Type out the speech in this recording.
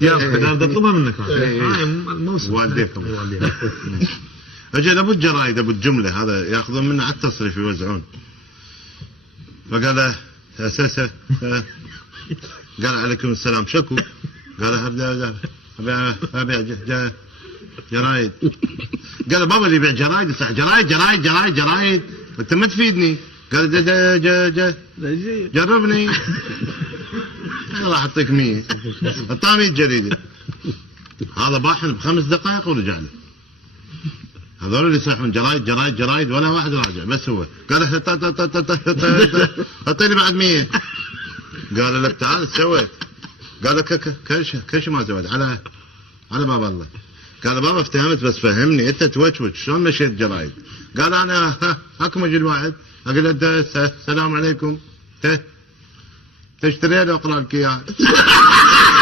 يلا اطلبها منك موسم والديكم اجل ابو الجرايد ابو الجمله هذا ياخذون منه على التصريف يوزعون. فقال له اساسا قال عليكم السلام شكو. قال ابيع جرايد. قال بابا اللي يبيع جرايد صح جرايد جرايد جرايد جرايد انت ما تفيدني. قال جربني راح اعطيك 100 اعطاه 100 جريده. هذا باحن ب5 دقائق ورجع له. هذول اللي يصيحون جرايد جرايد جرايد ولا واحد راجع بس هو. قال اعطيني بعد 100. قال لك تعال ايش سويت؟ قال لك كل ما سويت على باب الله. قال بابا افتهمت بس فهمني انت توجوج شلون مشيت جرايد؟ قال انا هاكم اجي الواحد اقول له السلام عليكم تشتري لي اقرا لك اياه.